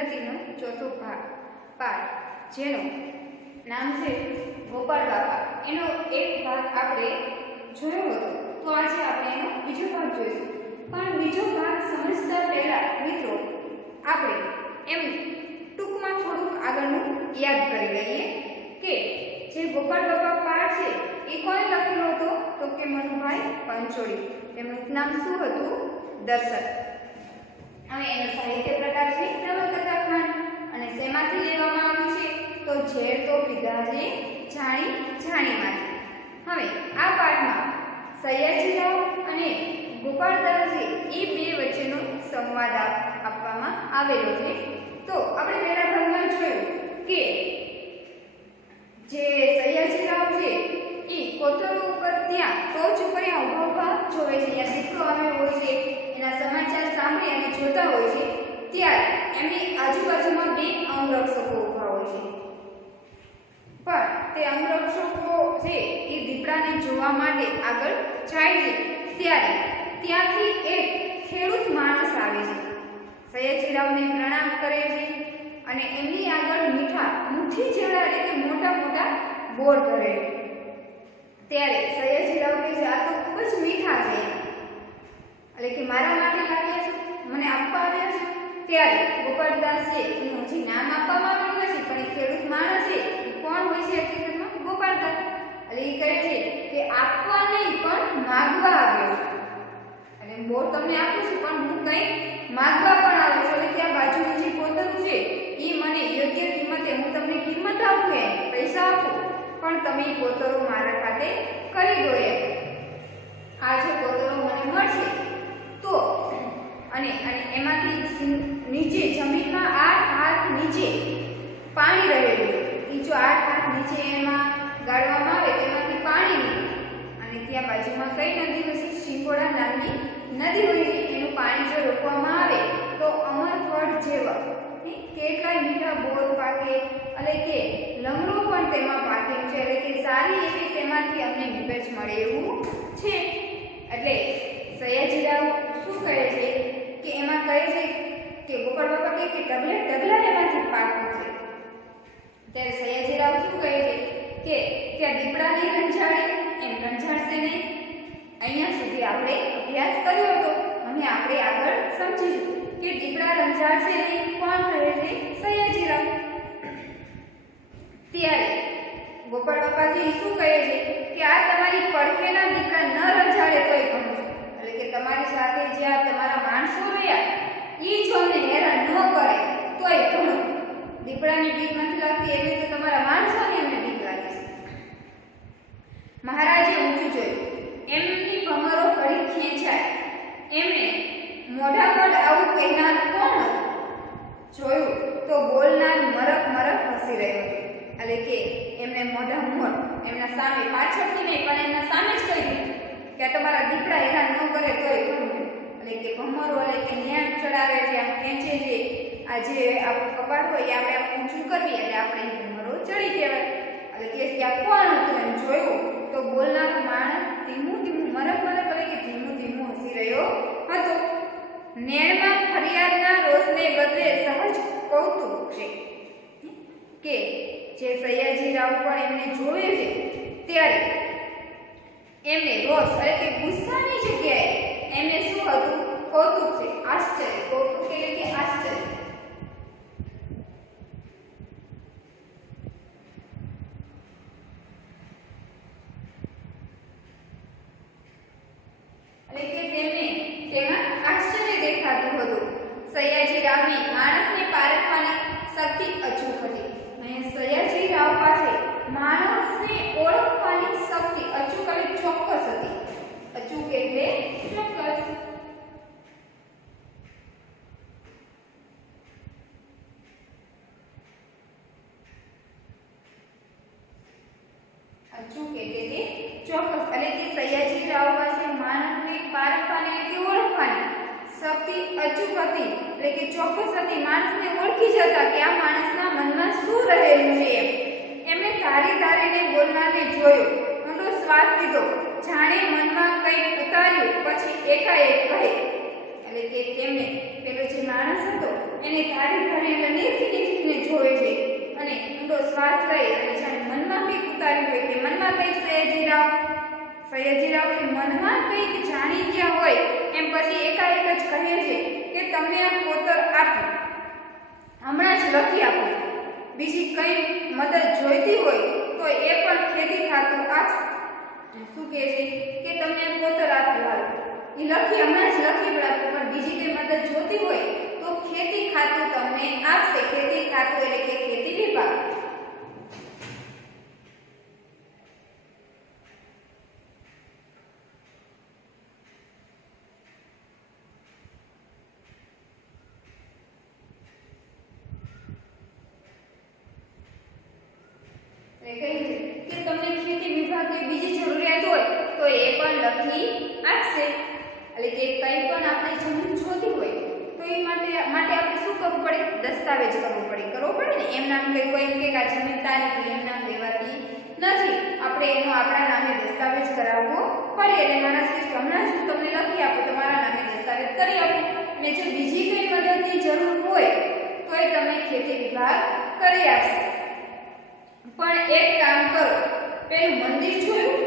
ગુજરાતીનો ચોથો પાઠ જેનું નામ છે ગોપાળ બાપા. એનો એક ભાગ આપણે જોયો હતો, તો આજે આપણે એનો બીજો ભાગ જોઈશું. પણ બીજો ભાગ સમજતા પહેલા મિત્રો આપણે એમ ટૂંકમાં થોડુંક આગળનું યાદ કરી લઈએ કે જે ગોપાળ બાપા પાઠ છે એ કોણે લખેલો હતો? તો કે મનુભાઈ પંચોળી. તેમનું નામ શું હતું? દર્શક. હવે એનો સાહિત્ય પ્રકાર છે નવલકથા ખાંડ. અને શેમાંથી લેવામાં આવ્યું છે? તો ઝેર તો પીધા છે જાણીમાંથી. હવે આ પાઠમાં સયાજીરાવ અને ગોપાળદાસજી એ બે વચ્ચેનો સંવાદ આપવામાં આવેલો છે. તો આપણે પહેલા ભાગમાં જોયું કે જે સયાજીરાવ છે એ કોતરો ઉપર ત્યાં ટોચ ઉપર ઊભા જોવે છે, ત્યાં દીકરો આવ્યો હોય છે, એના સમાચાર સાંભળી અને જોતા હોય છે. ત્યારે એમની આજુબાજુમાં બે અંગરક્ષકો ઊભા હોય છે. પણ તે અંગરક્ષકો છે એ દીપડાને જોવા માટે આગળ જાય છે. ત્યારે ત્યાંથી એક ખેડૂત માણસ આવે છે, સયાજીરાવને પ્રણામ કરે છે અને એમની આગળ મુઠ્ઠી જેવડા એટલે કે મોટા મોટા બોર ધરે. ત્યારે સયાજીરાવ કહે છે, આ તો ખૂબ જ મીઠા છે, એટલે કે મારા માટે લાવ્યા છે, મને આપવા આવ્યા છે. ત્યારે ગોપાળદાસ છે એનું હજી નામ આપવામાં આવ્યું નથી, પણ એ ખેડૂત માણસ છે એ કોણ હોય છે હકીકતમાં? ગોપાળદાસ. એટલે એ કહે છે કે આપવા નહીં પણ માગવા આવ્યો છે, અને બોર તમને આપું છું પણ હું કંઈ માગવા પણ આવ્યો છું. એટલે ત્યાં બાજુનું જે કોતરું છે એ મને યોગ્ય કિંમતે, હું તમને કિંમત આપું, એ પૈસા આપું, પણ તમે કોતરો મારા ખાતે કરી દો. આ જો કોતરો મને મળશે તો અને એમાંથી નીચે જમીનમાં 8 હાથ નીચે પાણી રહેલું છે. એ જો 8 હાથ નીચે એમાં ગાળવામાં આવે તેમાંથી પાણી નીકળે અને ત્યાં બાજુમાં કઈ નદી હોય છે? શિંગોડા નામની નદી હોય છે. એનું પાણી જો રોકવામાં આવે તો અમરફળ જેવા કેટલાય મીઠા બોર પાકે, એટલે કે લંગડો પણ તેમાં પાકેલું છે, એટલે કે સારી એવી તેમાંથી અમને નીપજ મળે એવું છે. એટલે સયાજીરાવ શું કહે છે કે એમાં કહે છે કે ગોપાળ બાપા કહે કે ઢગલા એમાંથી પાકું છે. ત્યારે સયાજીરાવ શું કહે છે કે ત્યાં દીપડાની રંજાડે એમ રંજાડશે નહીં. અહીંયા સુધી આપણે અભ્યાસ કર્યો હતો, અને આપણે આગળ સમજીશું કે દીપડા રંજાડશે નહીં. કોણ કહે છે? સયાજીરાવ. ત્યારે ગોપાળ બાપાજી શું કહે છે કે આ તમારી પડખેના દીપડા ન રંજાડે તોય ઘણું છે, એટલે કે તમારી સાથે જ્યાં તમારા માણસો રહ્યા એ જો અમને હેરાન ન કરે તોય ઘણું. દીપડાની બીક નથી લાગતી એવી તો તમારા માણસોને અમને બીક લાગે છે. મહારાજે ઊંચું જોયું, એમની ભમરો ઘડી ખેંચાય. એમને મોઢા પર આવું કહેનાર કોણ હતું? જોયું તો બોલનાર મરક હસી રહ્યો હતો. એટલે કે એમને મોઢા મોર એમના સામે, પાછળથી નહીં પણ એમના સામે જ કહી દીધું કે તમારા દીકરા હેરાન ન કરે તોય ઘણું. એટલે કે ભમરો એટલે કે ન્યાય ચડાવે છે, આમ ખેંચે છે, આ જે આપણું કપાળ હોય એ આપણે ઊંચું કરવી એટલે આપણે ભમરો ચડી કહેવાય. એટલે કે ત્યાં કોણ હતું એમ જોયું તો બોલનાર માણસ ધીમું મરક એટલે કે ધીમું હસી રહ્યો હતો. નેણમાં ફરિયાદના રોષને બદલે સહજ કૌતુક છે કે જે સયાજીરાવ પણ એમને જોવે છે ત્યારે એમને રોષ એટલે કે ગુસ્સાની જગ્યાએ એમને શું હતું? કૌતુક છે, આશ્ચર્ય. કૌતુક એટલે કે આશ્ચર્ય. એટલે કે તેમને તેમાં આશ્ચર્ય દેખાતું હતું. સયાજીરાવની માણસને પારખવાની શક્તિ અચૂક હતી. અને સયાજીરાવ પાસે માણસને ઓળખવાની શક્તિ અચૂક અને ચોક્કસ હતી. અચૂક એટલે ચોક્કસ. અચૂક એટલે કે ચોક્કસ. એટલે કે સયાજીરાવ પાસે માણસને પારખવાની એટલે કે ઓળખવાની શક્તિ અચૂક હતી, એટલે કે ચોક્કસ હતી. માણસને ઓળખી જતા કે આ માણસના મનમાં શું રહેલું છે. એમણે ધારીને બોલનારને જોયો, ઊંડો શ્વાસ લીધો, જાણે મનમાં કંઈક ઉતાર્યું, પછી એકાએક કહે. એટલે કે તેમને પેલો જે માણસ હતો એને ધારી એટલે શ્વાસ લઈ અને જાણે મનમાં કંઈક ઉતાર્યું હોય કે મનમાં કંઈક સયાજીરાવ કે મનમાં કંઈક જાણી ગયા હોય એમ પછી એકાએક જ કહે છે કે તમે આ કોતર આપો, હમણાં જ લખી આપો. બીજી કંઈ મદદ જોઈતી હોય તો એ પણ ખેતી ખાતું આપશે. શું કહે છે કે તમે આ કોતર આપો, એ લખી હમણાં જ લખી આપો, પણ બીજી કંઈ મદદ જોતી હોય તો ખેતી ખાતું તમને આપશે. ખેતી ખાતું એટલે કે ખેતી વિભાગ. કે તમને ખેતી વિભાગે બીજી જરૂરિયાત હોય તો એ પણ લખી આપશે. એટલે કે કંઈ પણ આપણે જમીન જોતી હોય તો એ માટે આપણે શું કરવું પડે? દસ્તાવેજ કરવો પડે ને. એમ નામ કોઈ એમ કે આ જમીન તારીખ એમ નામ લેવાતી નથી, આપણે એનો આપણા નામે દસ્તાવેજ કરાવવો પડે. એટલે મારા શ્રેષ્ઠ હમણાં જ તમને લખી આપો, તમારા નામે દસ્તાવેજ કરી આપો. અને જો બીજી કંઈ મદદની જરૂર હોય તો એ તમે ખેતી વિભાગ કરી આપશે. પણ એક કામ કરો, પેલું મંદિર જોયું?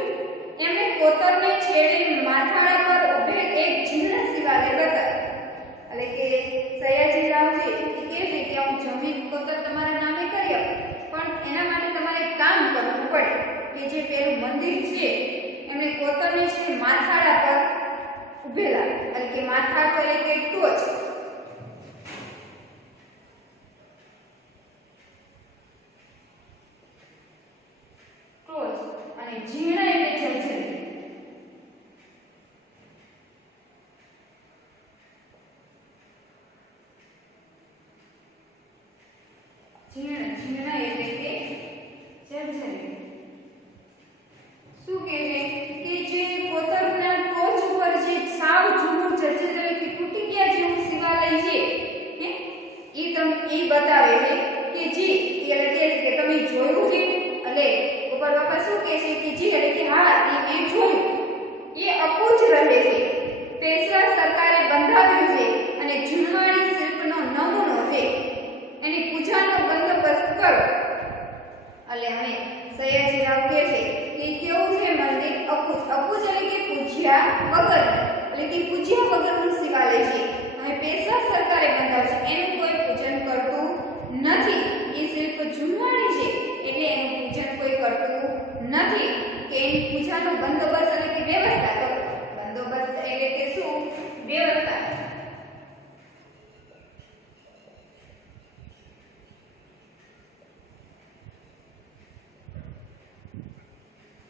એમને કોતરને છેડે માથાળા પર ઊભે એક જીર્ણ શિવાલય બતાવ્યું. એટલે કે સયાજીરાવ છે એ કહે છે કે હું જમીન કોતર તમારા નામે કરી આપું, પણ એના માટે તમારે એક કામ કરવું પડે કે જે પેલું મંદિર છે એમને કોતરને છે માથાળા પર ઊભેલા. એટલે કે માથા પર એટલે કે ટોચ, અને જીર્ણ એટલે જર્જરિત. જીર્ણ એટલે કે જર્જરિત. શું કહે છે કે જે કોતરના ટોચ ઉપર જે સાવ જૂનું જર્જરિત કે તૂટી ગયા જેવું શિવાલય છે એ બતાવે છે કે જી એટલે કે તમે જોયું છે. એટલે ઉપર બાપા શું કહે છે કે જી એટલે કે હા એ જોયું, એ અપૂજ રહે છે. પેશવા સરકારે બંધાવ્યું છે અને જૂનવાણી શિલ્પનો નમૂનો છે. એની પૂજાનો બંદોબસ્ત કરો. એટલે હવે સયાજીરાવ કહે છે કે કેવું છે મંદિર? અપૂજ એટલે કે પૂજ્યા વગર, એટલે કે પૂજ્યા વગરનું શિવાલય છે. હવે પેશવા સરકારે બંધાવ્યું છે, એનું કોઈ પૂજન કરતું નથી. એ શિલ્પ જૂનવાણી છે એટલે એનું પૂજન કોઈ કરતું નથી. કે એની પૂજાનો બંદોબસ્ત એટલે કે વ્યવસ્થા કરો. બંદોબસ્ત એટલે કે શું? વ્યવસ્થા.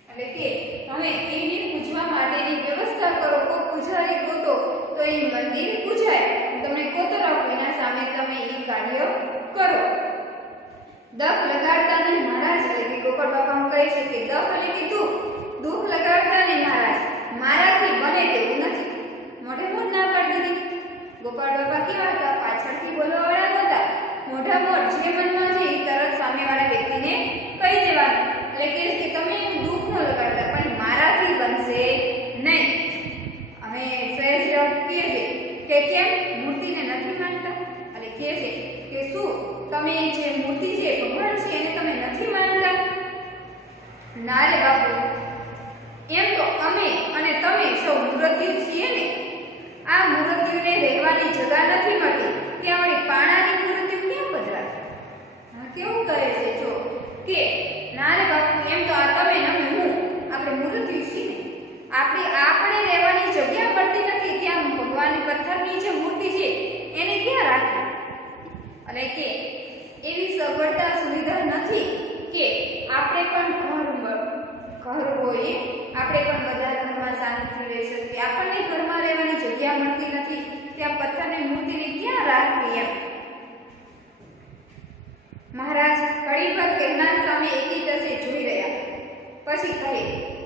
એટલે કે તમે એને પૂજવા માટેની વ્યવસ્થા કરો. કોઈ પૂજારી ગોતો તો એ મંદિર પૂજાય. તમને કોતર આપો, એના સામે તમે એ કાર્ય કરો. દખ લગાડતા ને મહારાજ, એટલે કે ગોપાલ બાપા કહે છે કે દખ એટલે કે દુઃખ લગાડતા ને મહારાજ, મારાથી બને તેવું નથી. મોઢે મોઢ ના પાડી દીધી. ગોપાલ બાપા કેવા હતા? પાછળથી બોલવા વાળા નહોતા. મોઢા મોઢ જે મનમાં છે એ તરત સામેવાળા વ્યક્તિને કહી દેવાનું. એટલે કે તમે દુઃખ ન લગાડતા, પણ મારાથી બનશે નહીં. અમે સહેજ કહે છે કે કેમ મૂર્તિને નથી માનતા? એટલે કહે છે કે શું તમે જે મૂર્તિ છે ભગવાન છે એને તમે નથી માનતા? ના રે બાપુ, એમ તો અમે અને તમે સૌ મૃત્યુ છીએ ને. આ મૃત્યુને રહેવાની જગા નથી મળતી, ત્યાં વળી પાણાની મૃત્યુ કેમ બદલાય? કેવું કહે છે જો કે ના રે બાપુ, એમ તો આ તમે ને હું આપણે મૃત્યુ છીએ ને. આપણે રહેવાની જગ્યા મળતી નથી, ત્યાં ભગવાનની પથ્થરની જે મૂર્તિ છે એને ક્યાં રાખી? એટલે કે એવી સગવડતા સુવિધા નથી કે આપણે પણ ઘર હોય, આપણે પણ બધા ઘરમાં શાંતિથી રહી શકીએ. આપણને ઘરમાં રહેવાની જગ્યા મળતી નથી, ત્યાં પથ્થરની મૂર્તિને ક્યાં રાખવી? એમ મહારાજ ઘડીભર કહેનાર સામે એકી ટસે જોઈ રહ્યા. પછી કહે,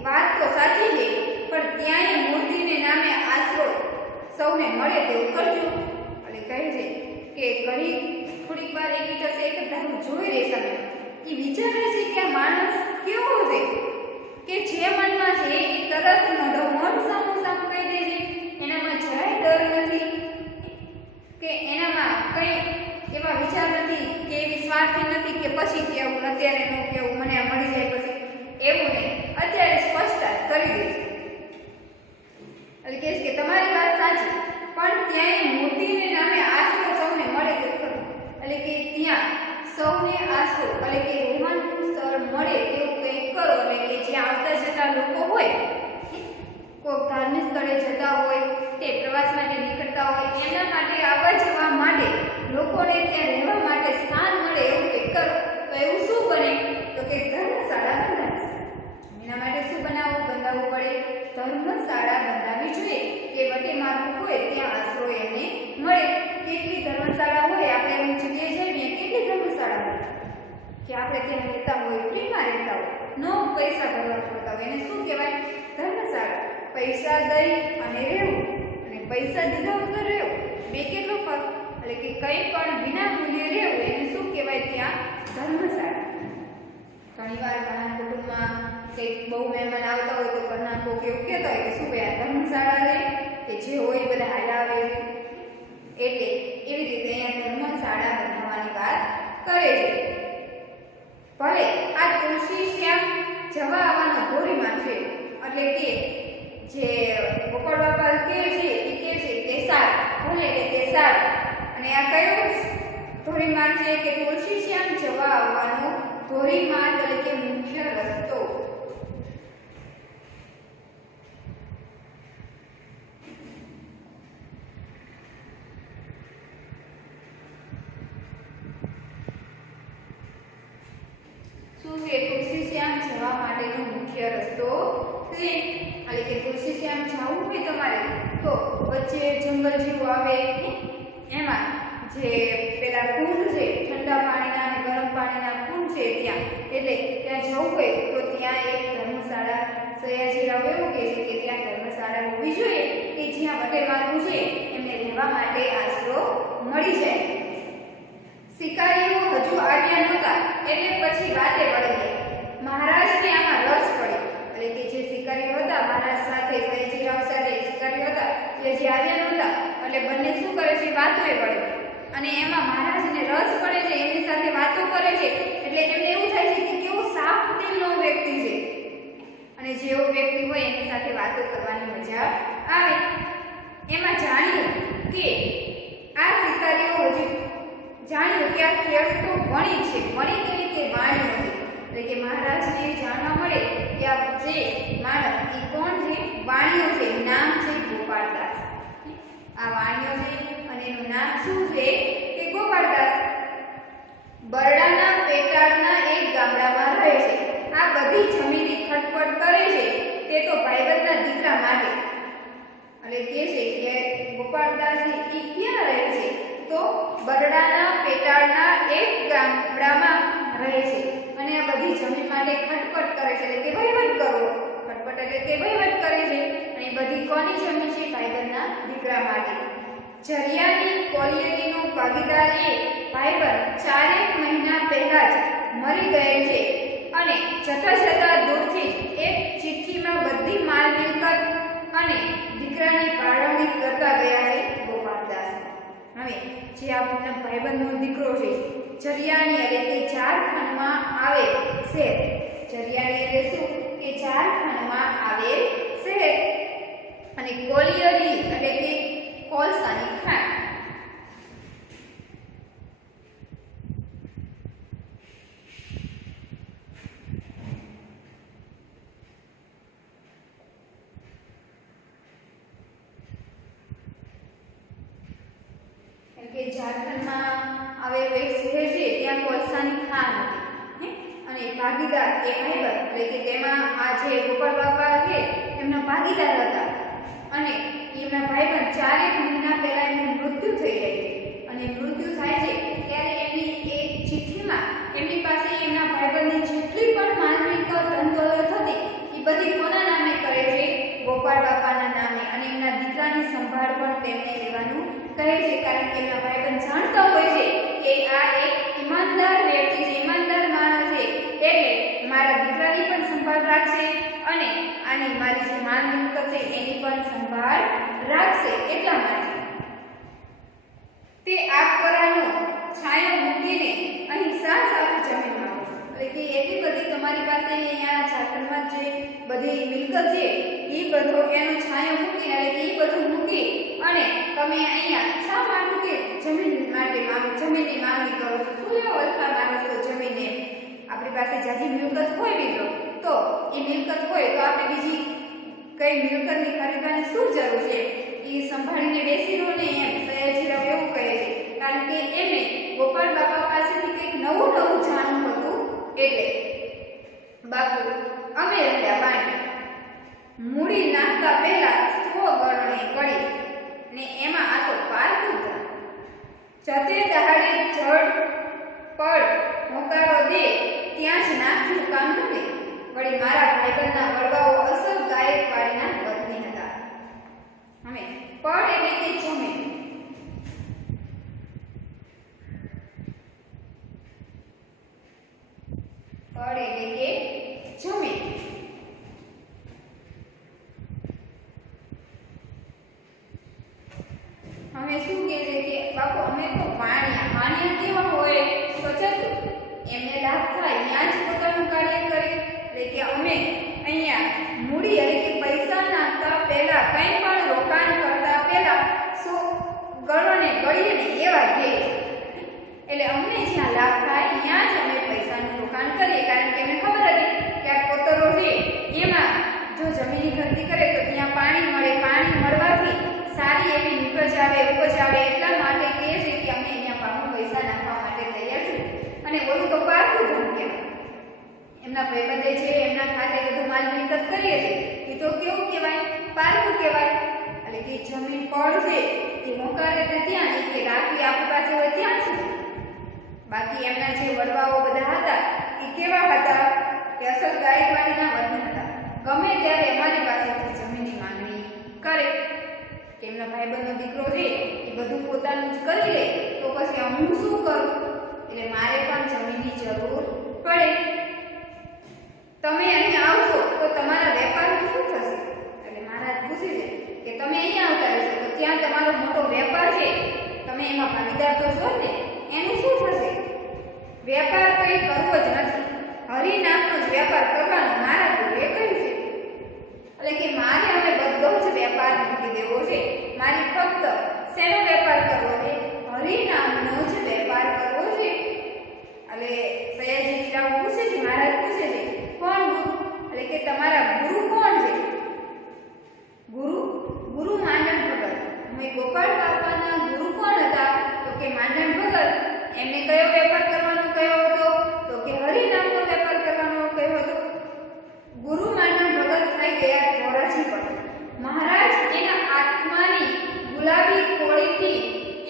વાત તો સાચી છે, પણ ત્યાંય મૂર્તિને નામે આશરો સૌને મળે તેવું કરજો. એટલે કહે છે કે થોડીક વાર એકી ટસે એક ધારું જોઈ રહેશે. એ વિચારે છે કે આ માણસ કેવો છે કે જે મનમાં છે એ તરત મન સામું કહી દે છે. એનામાં જરાય ડર નથી કે એનામાં કંઈ એવા વિચાર નથી કે એવી સ્વાર્થી નથી કે પછી કેવું અત્યારે નો કેવું મને આ મળી જાય પછી એવું નહીં, અત્યારે સ્પષ્ટતા કરી દે છે એટલે કહે છે કે તમારી વાત સાચી પણ ત્યાં મૂર્તિને નામે આશરો સૌને મળે તો ખરું, એટલે કે ત્યાં સૌને આશરો એટલે કે રહેવાનું સ્થળ મળે તેવું કંઈક કરો, એટલે કે જ્યાં આવતા જતા લોકો હોય કોઈ ધાર્મિક સ્થળે જતા હોય તે પ્રવાસ માટે નીકળતા હોય એના માટે આવવા જવા માટે લોકોને ત્યાં રહેવા માટે સ્થાન મળે એવું કંઈક કરો, તો એવું શું બને તો કે ધર્મશાળા બંધાશે. એના માટે શું બંધાવવું પડે? ધર્મશાળા બંધાવવી જોઈએ કે વટે માર્ગ હોય ત્યાં આશરો એને મળે. કેટલી ધર્મશાળા હોય આપણે એમ જગ્યાએ જઈએ કેટલી ધર્મશાળા હોય કે આપણે ત્યાં રહેતા હોય ફ્રીમાં રહેતા હોય નો પૈસા ભરવા પડતા હોય એને શું કહેવાય? ધર્મશાળા. પૈસા દઈ અને રહેવું અને પૈસા દીધા વગર રહેવું બે કેટલો ફરક? એટલે કે કંઈ પણ વિના મૂલ્યે રહેવું એને શું કહેવાય? ત્યાં ધર્મશાળા. ઘણીવાર ઘણા કુટુંબમાં કંઈક બહુ મહેમાન આવતા હોય તો ઘરના કોક એવું કહેતા હોય કે શું ભાઈ આ ધર્મશાળા રે કે જે હોય બધા હાલાવે, એટલે એવી રીતે અહીંયા ધર્મશાળા બનાવવાની વાત કરે છે. ભલે આ તુલસી શ્યામ જવા આવવાનો ધોરીમાં છે, એટલે કે જે ગોપાળ બાપા કહે છે એ કહે છે કે સાર ભલે કે તે સાર, અને આ કયો ધોરીમાર્ગ છે કે તુલસી શ્યામ જવા આવવાનો ધોરીમાર્ગ એટલે કે મુખ્ય રસ્તો. શું છે? તુલસી શ્યામ જવા માટેનો મુખ્ય રસ્તો છે, એટલે કે તુલસી શ્યામ જવું હોય તમારે તો વચ્ચે જંગલ જેવું આવે એમાં જે પેલા કુંડ છે ઠંડા પાણીના અને ગરમ પાણીના કુંડ છે ત્યાં, એટલે ત્યાં જવું હોય તો ત્યાં એક ધર્મશાળા સયાજીરાવ એવું કહે છે કે ત્યાં ધર્મશાળા હોવી જોઈએ કે જ્યાં વટેમાર્ગુ છે એમને રહેવા માટે આશરો મળી જાય. શિકારીઓ હજુ આવ્યા નહોતા એટલે પછી વાતે વળગી. મહારાજને આમાં રસ પડ્યો, એટલે કે જે શિકારીઓ હતા મહારાજ સાથે સયાજીરાવ સાથે શિકારીઓ હતા એ જે આવ્યા નહોતા એટલે બંને શું કરે છે? વાતોએ વળે, અને એમાં મહારાજને રસ પડે છે, એમની સાથે વાતો કરે છે એટલે એમને એવું થાય છે કે કેવો સાફ દિલનો વ્યક્તિ છે, અને જેવો વ્યક્તિ હોય એની સાથે વાતો કરવાની મજા આવે. એમાં જાણ્યું કે આ શિકારીઓ હજી જાણ્યું કે આ ખેડૂતો વણી છે, વણી તરીકે વાણ્યો છે, એટલે કે મહારાજને જાણવા મળે કે આ જે માણસ એ કોણ છે? વાણિયો છે, નામ છે ગોપાળદાસ. આ વાણિયો છે અને એનું નામ શું છે કે ગોપાળદાસ. બરડાના પેટાળના એક ગામડામાં રહે છે. આ બધી જમીનની ખટપટ કરે છે તે તો ભાઈબંધના દીકરા માટે, એટલે કહે છે કે ગોપાળદાસ એ ક્યાં રહે છે? તો બરડાના પેટાળના એક ગામડામાં રહે છે અને આ બધી જમીન માટે ખટપટ કરે છે, એટલે કે વહીવટ કરવો. ખટપટ એટલે કે વહીવટ કરે છે અને બધી કોની જમીન છે? ભાઈબંધના દીકરા માટે. જરિયાની કોલિયરીનો ભાગીદાર એ ભાઈબંધ 4 મહિના પહેલા જ મરી ગયેલ છે અને જતા દૂરથી એક ચિઠ્ઠીમાં બધી માલ મિલકત અને દીકરાની ફાળવણી કરતા ગયા છે ગોપાળદાસ. હવે જે આપણને ભાઈબંધનો દીકરો છે જરિયાની એટલે કે 4 ખંડમાં આવે શહેર. જરિયાની એટલે શું કે 4 ખંડમાં આવે શહેર, અને કોલિયરી એટલે કે કોલસાની ખાણ. કે ઝારખંડમાં આવેલું એક શહેર છે ત્યાં કોલસાની ખાણ હતી, અને ભાગીદાર એ ભાઈબંધ એટલે કે તેમાં આ જે ગોપાળ બાપા છે એમના ભાગીદાર હતા, અને એમના ભાઈબંધ 4 મહિના પહેલા એમનું મૃત્યુ થઈ જાય છે. અને મૃત્યુ થાય છે ત્યારે એમની એક ચિઠ્ઠીમાં એમની પાસે એમના ભાઈબંધની જેટલી પણ માલ મિલકત ધન દોલત હતી એ બધી કોના નામે કરે છે? ગોપાળ બાપાના નામે, અને એમના દીકરાની સંભાળ પણ તેમને લેવાનું કહે છે, કારણ કે એમના ભાઈબંધ જાણતા હોય છે કે આ એક ઈમાનદાર વ્યક્તિ છે, ઈમાનદાર માણસ છે, એટલે મારા દીકરાની પણ સંભાળ રાખશે અને આની મારી જે માલ મિલકત છે એની પણ સંભાળ રાખશે. એટલા માટે તે આગ પરાનો છાંયો મૂકીને અહીં ઘરમાં જે બધી મિલકત છે એ બધો એનો છાંયો મૂકી એટલે કે એ બધું મૂકી અને તમે અહીંયા શા માટે કે જમીન માટે જમીનની માંગણી કરો છો? શું એવો અલકા માનો છો જમીનને? આપણી પાસે જાજી મિલકત હોય મિત્રો તો એ મિલકત હોય તો આપણે બીજી કઈ મિલકતની ખરીદવાની શું જરૂર છે? એ સંભાળીને બેસી રહો ને એમ સયાજીરાવ એવું કહે છે, કારણ કે એમને ગોપાળ બાપા પાસેથી કંઈક નવું જાણવું હતું. એટલે બાપુ અમે રહ્યા પાણી મૂડી નાખતા પહેલા 100 ગણને કરી ને એમાં આ તો પારકું જતે દહાડે જડ પડ મોકારો દે ત્યાં જ નાખ્યું કામ કરે. વળી મારા ભાઈબંધના વડવાઓ અસલ ગાયકવાડીના પત્ની હતા. હવે પડ એટલે કે જમીન. પડ એટલે કે જમીન. અમે શું કહે છે કે બાપુ અમે તો વાણિયા કેવા હોય સચત એમને લાભ થાય ત્યાં જ પોતાનું કાર્ય કરે. એટલે કે અમે અહીંયા મૂડી એટલે કે પૈસા નાખતા પહેલા કંઈ પણ રોકાણ કરતા પહેલા ગળોને ગળીએ ને એવા કે એટલે અમને જ્યાં લાભ થાય ત્યાં જ અમે પૈસાનું રોકાણ કરીએ. કારણ કે અમને ખબર હતી કે આ કોતરો છે એમાં જો જમીનની ખરીદી કરે તો ત્યાં પાણી મળે, પાણી મળવાથી સારી એવી ઉપજ આવે એટલા માટે કહે છે કે અમે અહીંયા પાછું પૈસા નાખવા માટે તૈયાર છીએ. અને ઓલું તો પારકું ધન કહેવાય. એમના ભાઈબંધે છે એમના ખાતે બધું માલ મિલકત કરીએ છે એ તો કેવું કહેવાય? પારકું કહેવાય. એટલે કે જમીન પડ છે એ મોકારે તે ત્યાં એ કે રાખવી આપણી પાસે હોય ત્યાં સુધી. બાકી એમના જે વડવાઓ બધા હતા એ કેવા હતા કે અસલ ગાયકવાડીના વતની હતા. ગમે ત્યારે અમારી પાસેથી જમીનની માંગણી કરે કે એમના ભાઈબંધનો દીકરો છે એ બધું પોતાનું જ કરી લે તો પછી હું શું કરું? એટલે મારે પણ જમીનની જરૂર પડે. તમે અહીં આવશો તો તમારા વેપારનું શું થશે? એટલે મહારાજ પૂછે છે કે તમે અહીંયા આવતા રહેશો તો ત્યાં તમારો મોટો વેપાર છે, તમે એમાં ભાગીદાર તો છો ને, એનું શું થશે? વેપાર કંઈ કરવો જ નથી, હરિનામનો જ વેપાર કરવાનો મહારાજ એ કહ્યું છે. એટલે કે મારે હવે બધો જ વેપાર મૂકી દેવો છે. મારે ફક્ત શેનો વેપાર કરવો છે? હરિનામનો જ વેપાર કરવો છે. એટલે સયાજીરાવ પૂછે છે, મહારાજ પૂછે છે કોણ ગુરુ? એટલે કે તમારા ગુરુ કોણ છે? ગુરુ માંડણ ભગત. અમે ગોપાળ બાપાના ગુરુ કોણ હતા? તો કે માંડણ ભગત. એમને કયો વેપાર કરવાનો કયો હતો? તો કે હરિનામનો વેપાર કરવાનો કયો હતો. ગુરુ માંડણ ભગત થઈ ગયા ધોરાજી પર. મહારાજ એના આત્માની ગુલાબી કોળીથી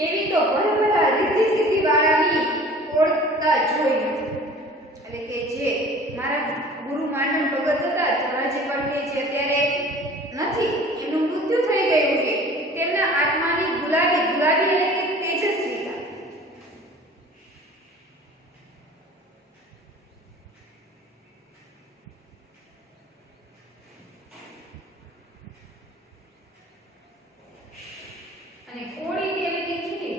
એવી તો ભલભલા રીતિ સિદ્ધિ વાળાની ઓળખતા જોઈ નથી. એટલે કે જે મારા ગુરુ માંડણ ભગત હતા ધોરાજી પર કે જે અત્યારે નથી, એનું મૃત્યુ થઈ ગયું છે, તેમના આત્માની ગુલાબી એટલે કે તેજસ્વીતા. અને કોળી એટલે કે ખીલી.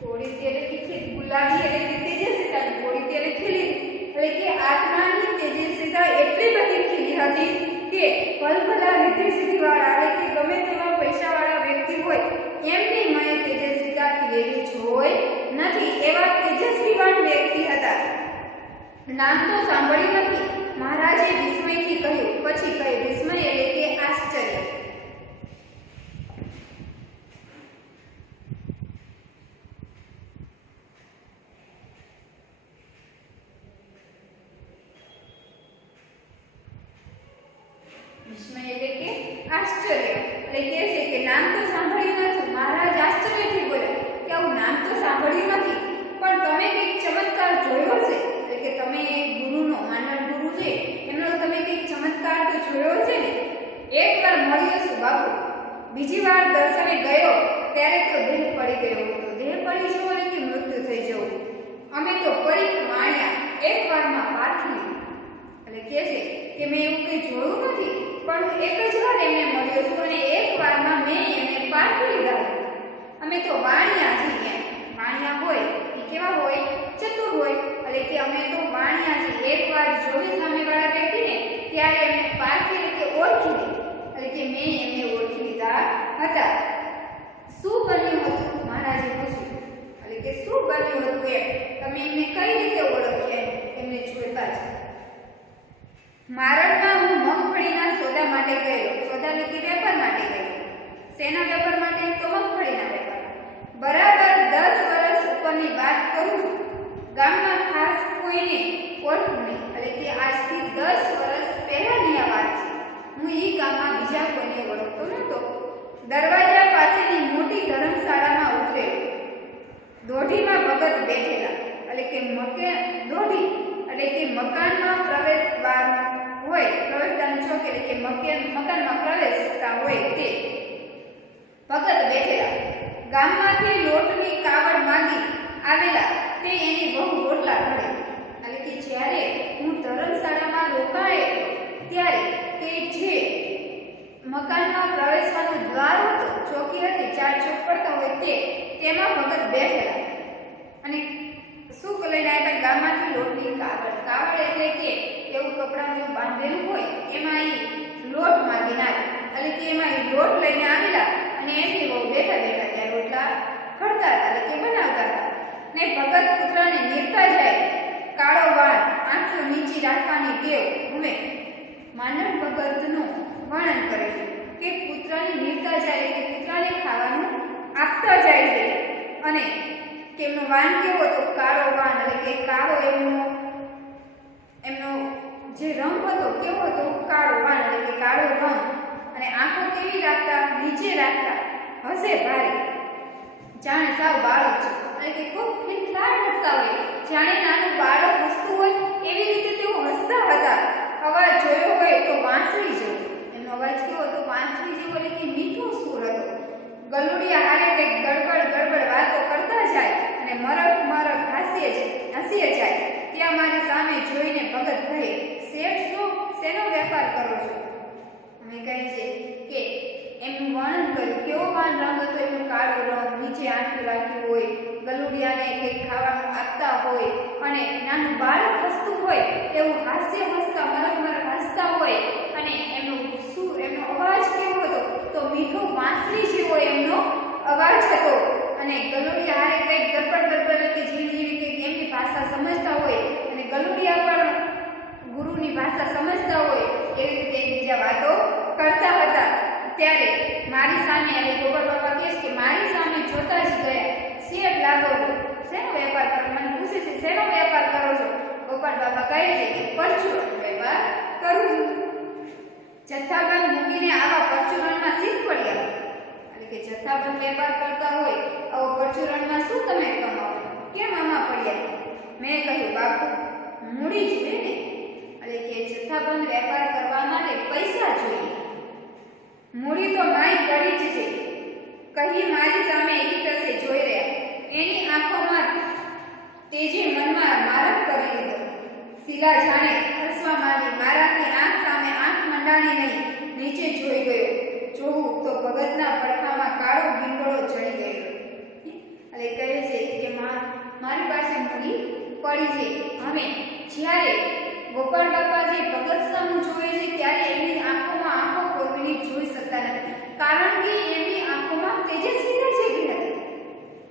કોળી એટલે કે ગુલાબી એટલે કે તેજસ્વીતા, કોળી એટલે ખીલી. એટલે કે આત્માની તેજસ્વીતા એટલી બધી ખીલી હતી કે ભલભલા રીતિ સિદ્ધિ વાળા એટલે કે ગમે તેવા પૈસા વાળા વ્યક્તિ હોય એમની મને તેજસ્વીતા ખીલેલી જોઈ નથી. એવા તેજસ્વીવાન વ્યક્તિ હતા. નામ તો સાંભળ્યું નથી. મહારાજે વિસ્મયથી કહ્યું. પછી કહે વિસ્મય એટલે કે આશ્ચર્ય. વિસ્મય એટલે કે આશ્ચર્ય. એટલે કહે છે કે નામ તો સાંભળ્યું નથી. મહારાજ આશ્ચર્યથી બોલ્યા કે આવું નામ તો સાંભળ્યું નથી, પણ તમે કંઈક ચમત્કાર જોયો છે. એટલે કે તમે ગુરુનો માંડણ ગુરુ છે એમનો તમે કંઈક ચમત્કાર તો જોયો છે ને. એકવાર મળ્યો છું બાપુ, બીજી વાર દર્શને ગયો ત્યારે તો દેહ પડી ગયો હતો. દેહ પડી જવો એટલે કે મૃત્યુ થઈ જવું. અમે તો પરીખ માણ્યા, એક વારમાં પારખી લીધું. એટલે કહે છે કે મેં એવું કંઈ જોયું નથી, પણ હું એક જ વાર એમને મળ્યો છું અને એક વારમાં મેં એમને પારખી લીધા. અમે તો વાણિયા છીએ. વાણિયા હોય એ કેવા હોય? ચતુર હોય. એટલે કે અમે તો વાણિયા છીએ. એક વાર જોઈ સામેવાળા વ્યક્તિને ત્યારે એમને પારખી રીતે ઓળખી લીધી. એટલે કે મેં એમને ઓળખી લીધા હતા. શું બન્યું હતું? મહારાજે પૂછ્યું. એટલે કે શું બન્યું હતું એમ તમે એમને કઈ રીતે ઓળખ્યા એમને જોતા જ? મારણમાં હું મગફળીના સોદા માટે ગયેલો. સોદા એટલે કે વેપાર માટે ગયેલો. શેના વેપાર માટે? તો મગફળીના વેપાર. બરાબર 10 વર્ષ ઉપરની વાત કરું છું. ગામમાં ખાસ કોઈને ઓળખું નહીં. એટલે કે આજથી 10 વર્ષ પહેલાની આ વાત છે. હું એ ગામમાં બીજા કોઈને ઓળખતો નહોતો. દરવાજા પાસેની મોટી ધર્મશાળામાં ઉતરેલો. દોઢીમાં ભગત બેઠેલા. એટલે કે દોઢી એટલે કે મકાનમાં પ્રવેશદ્વાર હોય, પ્રવેશદ્વાર ચોક એટલે કે મકાનમાં પ્રવેશતા હોય તે ભગત બેઠેલા. ગામમાંથી લોટની કાવડ માંગી આવેલા તે એની બહુ રોટલા ઘડે. એટલે કે જ્યારે હું ધર્મશાળામાં રોકાયેલો ત્યારે તે જે મકાનમાં પ્રવેશવાનું દ્વાર હતું, ચોકી હતી, 4 ચોક પડતા હોય તેમાં ભગત બેઠેલા અને શું લઈને આવ્યા? ગામમાંથી લોટની કાવડ. કાવડ એટલે કે એવું કપડાનું બાંધેલું હોય એમાં એ લોટ માંગીને આવે. એટલે કે એમાં એ લોટ લઈને આવેલા અને એની બહુ બેઠા બેઠા ત્યાં રોટલા ખડતા હતા, એટલે કે બનાવતા હતા. ને ભગત કૂતરાને નીરતા જાય. કાળો વાળ, આંખો નીચી રાખવાની ટેવ. હવે માનવ ભગતનું વર્ણન કરે છે કે કૂતરાને નીરતા જાય એટલે કૂતરાને ખાવાનું આપતા જાય છે અને તેમનો વાન કેવો હતો? કાળો વાન. એટલે કે કાળો એમનો જે રંગ હતો કેવો હતો? કાળો વાન એટલે કે કાળો રંગ. અને આંખો કેવી રાખતા? નીચે રાખતા. હસે ભારે, જાણે સાવ બાળક છે. એટલે કે ખૂબ ખિલખિલાટ હસતા હોય, જાણે નાનું બાળક હસતું હોય એવી રીતે તેઓ હસતા હતા. અવાજ જોયો હોય તો વાંસળી જેવો. એનો અવાજ કેવો હતો? વાંસળી જેવો. એટલે કે મીઠો સૂર હતો. ગલુડિયા હારે કંઈક ગડબડ વાતો કરતા જાય અને મરક હસીએ જાય. ત્યાં મારી સામે જોઈને ભગત કહે, શેઠ શેનો વેપાર કરો છો? અમે કહે છે કે એમનું વર્ણન કર્યું. કેવો વાન રંગ હતો એનો? કાળો રંગ, નીચે આંખું રાખ્યું હોય, ગલુડિયાને કંઈક ખાવાનું આપતા હોય અને નાનું બાળક હસતું હોય એવું હાસ્ય હસતા, મરક હસતા હોય. અને એમનો અવાજ કેવો હતો? તો મીઠો વાંસળી જેવો એમનો અવાજ હતો. અને ગલુડિયા હારે કંઈક ગડબડ કે ઝીણી કંઈક એમની ભાષા સમજતા હોય અને ગલુડિયા પણ ગુરુની ભાષા સમજતા હોય એવી રીતે એકબીજા વાતો કરતા હતા. ત્યારે મારી સામે એટલે ગોપાલ બાપા કહે છે કે મારી સામે જોતા જ ગયા. શેઠ લાગો, શેનો વેપાર કરો? મને પૂછે છે શેનો વેપાર કરો છો? ગોપાલ બાપા કહે છે કે પરચુરણ વેપાર કરું છું. જથ્થાબંધ મૂકીને આવા પરચુરણમાં શીખ પડ્યા. એટલે કે જથ્થાબંધ વેપાર કરતા હોય આવો પરચુરણમાં શું તમે કમાવો? કેમ આમાં પડ્યા? મેં કહ્યું બાપુ મૂડી જોઈએ ને. એટલે કે જથ્થાબંધ વેપાર કરવા માટે પૈસા જોઈએ. મૂડી તો મારી પડી જ છે. કહી મારી સામે એકટસે જોઈ રહ્યા. એની આંખોમાં તેજે મનમાં મારક કરી દીધો. શીલા જાણે હસવા માંડી. મારાથી આંખ સામે આંખ મંડાણી નહીં, નીચે જોઈ ગયો. જોવું તો ભગતના પડખામાં કાળો ગીંડોળો ચડી ગયો. એટલે કહે છે કે મારી પાસે મૂડી પડી છે. હવે જ્યારે ગોપાળ બાપાજી ભગત સામું જોવે છે ત્યારે એમની આંખોમાં આંખો ખોલવીને જોઈ શકતા નથી, કારણ કે એમની આંખોમાં તેજસ્વીતા જેવી હતી.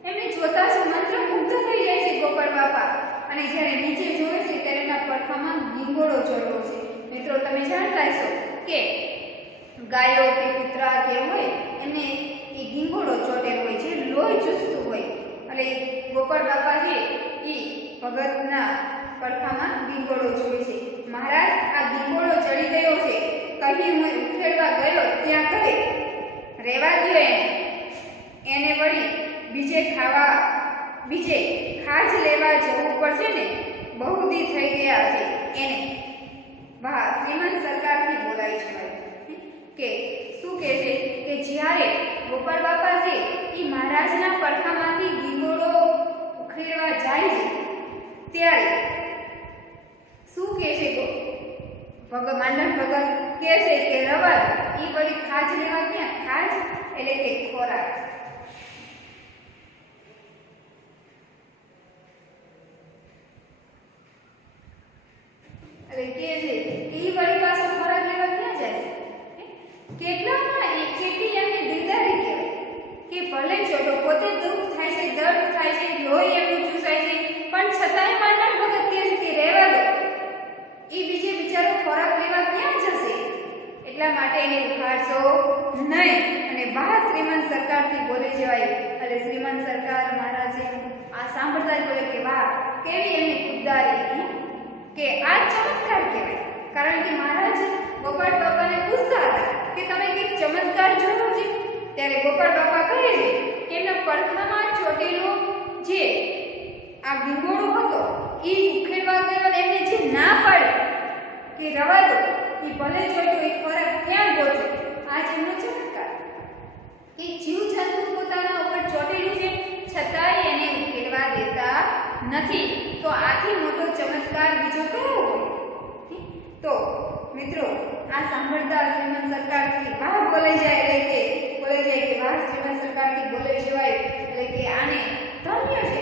એમને જોતા જ મંત્રમુગ્ધ થઈ જાય છે ગોપાળ બાપા. અને જ્યારે નીચે જોવે છે ત્યારે એમના પડખામાં ગીંગોળો ચડ્યો છે. મિત્રો તમે જાણતા છો કે ગાયો કે કૂતરા કે હોય એમને એ ગીંગોળો ચોટેલો હોય છે, લોહી ચૂસતું હોય. એટલે ગોપાળ બાપા છે એ ભગતના પડખામાં ગીંગોળો જોઈ છે. મહારાજ આ ગીંગોળો ચડી ગયો છે કહી હું ઉખેડવા ગયો ત્યાં કહે રેવા દો એને વળી બીજે ખાજ લેવા જવું પડશે ને, બહુ દી થઈ ગયા છે એને. વાહ, શ્રીમંત સરકારથી બોલાઈ છે કે શું કહે છે કે જ્યારે ગોપાળ બાપા છે એ મહારાજના પડખામાંથી ગીંગોળો ઉખેડવા જાય છે ત્યારે શું કહે છે માંડણ ભગત કહે છે કે રવા ઈ વળી ખાજ લેવા ક્યાં? ખાજ એટલે કે ખોરાક. એટલે કે છે કે ઈ વળી પાછો ખોરાક લેવા ક્યાં જાય છે? કેટલામાં કેટલી એમની દિલદારી કહેવાય કે ભલે છોટો પોતે દુઃખ થાય છે, દર્દ થાય છે, લોહી એમનું ચૂસાય છે, પણ છતાંય માંડણ ભગત કહે છે કે રહેવા દો, એ બીજે બિચારો ખોરાક લેવા ક્યાં જશે? એટલા માટે એને ઉખાડશો નહીં અને વાહ શ્રીમંત સરકારથી બોલી જવાય. એટલે શ્રીમંત સરકાર મહારાજે આ સાંભળતા જ બોલે કે વાહ કેવી એમની ખુદદારી, કે આ ચમત્કાર કહેવાય. કારણ કે મહારાજ ગોપાળ બાપાને પૂછતા હતા કે તમે કંઈક ચમત્કાર જોયો છે? ત્યારે ગોપાળ બાપા કહે છે કે એમના પડખામાં ચોટેલો જે આ ગીંગોળો હતો એ ઉખેડવા ગયો અને એમને જે ના પાડી કે રવા દો, એ ભલે જોઈતો એ ખોરાક ક્યાં ગોતે. આ જ એમનો ચમત્કાર કે જીવજંતુ પોતાના ઉપર ચોટેલું છે છતાંય એને ઉકેલવા દેતા નથી. તો આથી મોટો ચમત્કાર બીજો કયો હોય? તો મિત્રો આ સાંભળતા શ્રીમંત સરકારથી વાહ બોલાઈ જાય, એટલે કે બોલાઈ જાય કે વાહ શ્રીમંત સરકારથી બોલાઈ જવાય, એટલે કે આને ધન્ય છે.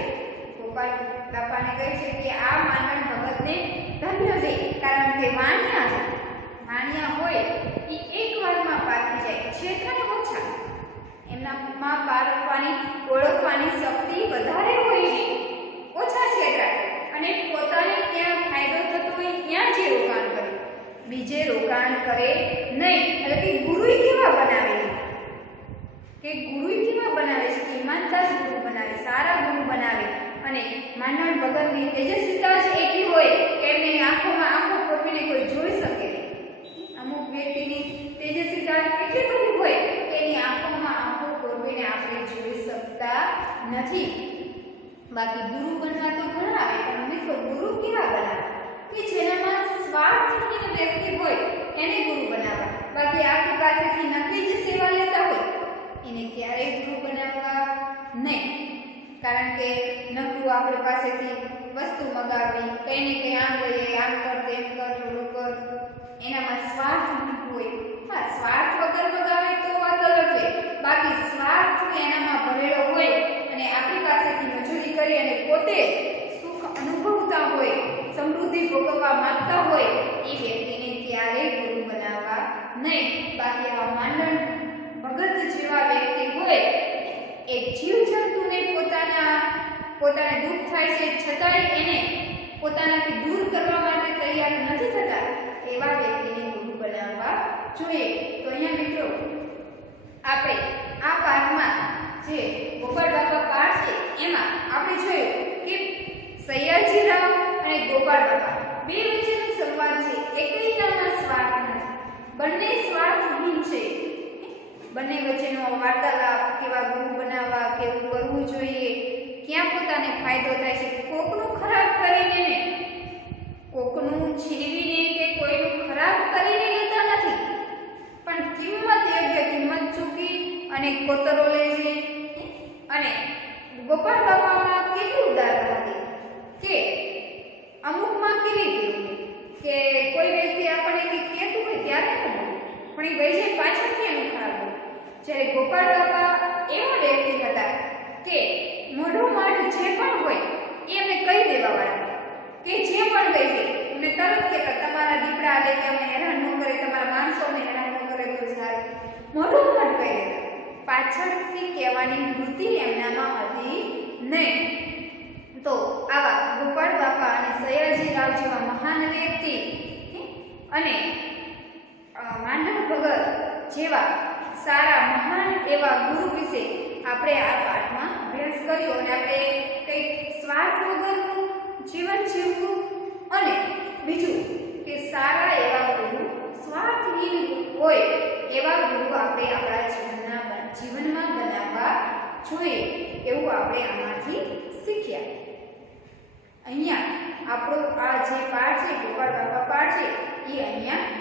ગોપાલ બાપાને કહે છે કે આ માંડણ ભગતને ધન્ય છે, કારણ કે વાણિયા છે. વાણિયા હોય એ એક વારમાં પાકી જાય, છેતરાય ઓછા, એમનામાં પારખવાની ઓળખવાની શક્તિ વધારે હોય છે, ઓછા છેતરાય અને પોતાને ત્યાં ફાયદો થતો હોય ત્યાં જે રોકાણ કરે, બીજે રોકાણ કરે નહીં. એટલે કે ગુરુએ કેવા બનાવે છે કે ઈમાનદાર ગુરુ બનાવે, સારા ગુરુ બનાવે. અને માંડણ ભગતની તેજસ્વીતા જ એટલી હોય કે એમની આંખોમાં આંખો પોતીને કોઈ જોઈ શકે નહીં. અમુક વ્યક્તિની તેજસ્વીતા એટલી બધી હોય કે એની આંખોમાં આંખો પોતીને આપણે જોઈ શકતા નથી. બાકી ગુરુ બનવા તો ઘણા આવે, પણ મિત્રો ગુરુ કેવા બનાવે કે જેનામાં સ્વાર્થહીન વ્યક્તિ હોય એને ગુરુ બનાવવા. બાકી આપણી પાસેથી નકલી જે સેવા લેતા હોય એને ક્યારેય ગુરુ બનાવવા નહીં. કારણ કે નકરું આપણે પાસેથી વસ્તુ મગાવી, કંઈ ને કંઈ આમ લઈએ, આમ કર, તેમ કર, થોડું કર, એનામાં સ્વાર્થ હોય. હા, સ્વાર્થ વગર મગાવે તો વાત અલગ છે. બાકી સ્વાર્થ એનામાં ભરેલો હોય અને આપણી પાસેથી મજૂરી કરી અને પોતે સુખ અનુભવતા હોય, સમૃદ્ધિ ભોગવવા માંગતા હોય, એ વ્યક્તિને ક્યારેય ગુરુ બનાવવા નહીં. બાકી આ માંડણ ભગત જેવા વ્યક્તિ હોય એ જીવજંતુને પોતાને દુઃખ થાય છે છતાંય એને પોતાનાથી દૂર કરવા માટે તૈયાર નથી થતા, એવા વ્યક્તિને ગુરુ બનાવવા જોઈએ. તો અહીંયા મિત્રો આપણે આ પાઠમાં જે ગોપાળ બાપા પાઠ છે એમાં આપણે જોયું કે સયાજીરાવ અને ગોપાળ બાપા બે વચ્ચેનો સંવાદ છે. એકબીજાના સ્વાર્થ નથી, બંને સ્વાર્થહીન છે. બંને વચ્ચેનો વાર્તાલાપ, કેવા ગુરુ બનાવવા, કેવું કરવું જોઈએ, ક્યાં પોતાને ફાયદો થાય છે, કોકનું ખરાબ કરીને ને કોકનું છીનવીને કે કોઈનું ખરાબ કરીને લેતા નથી, પણ કિંમત યોગ્ય કિંમત ચૂકી અને કોતરો લે છે. અને ગોપાળ બાપામાં કેટલું ઉદાહરણ હતી કે અમુકમાં કેવી કેવું કે કોઈ વ્યક્તિ આપણને કંઈક કહેતું હોય ત્યારે પણ એ વૈજે પાછળથી એનું ખરાબ હોય. જ્યારે ગોપાળ બાપા એવા વ્યક્તિ હતા કે મોઢું માઠ જે પણ હોય એ એમને કહી દેવાવાળા, કે જે પણ કહી દે એમને તરત કહેતા તમારા દીકરા આવે કે અમે હેરાન ન કરે, તમારા માણસોને હેરાન ન કરે તો સારું, મોઢું માઠ કહી દેતા. પાછળથી કહેવાની વૃત્તિ એમનામાં હતી નહીં. તો આવા ગોપાળ બાપા અને સયાજીરાવ જેવા મહાન વ્યક્તિ અને માંડણ ભગત જેવા સારા મહાન એવા ગુરુ વિશે આપણે આ પાઠમાં અભ્યાસ કર્યો અને આપણે કંઈક સ્વાર્થ વગરનું જીવન જીવવું અને બીજું કે સારા એવા ગુરુ, સ્વાર્થહીન હોય એવા ગુરુ આપણે આપણા જીવનમાં બનાવવા જોઈએ એવું આપણે આમાંથી શીખ્યા. અહીંયા આપણો આ જે પાઠ છે ગોપાળ બાપા પાઠ છે એ અહીંયા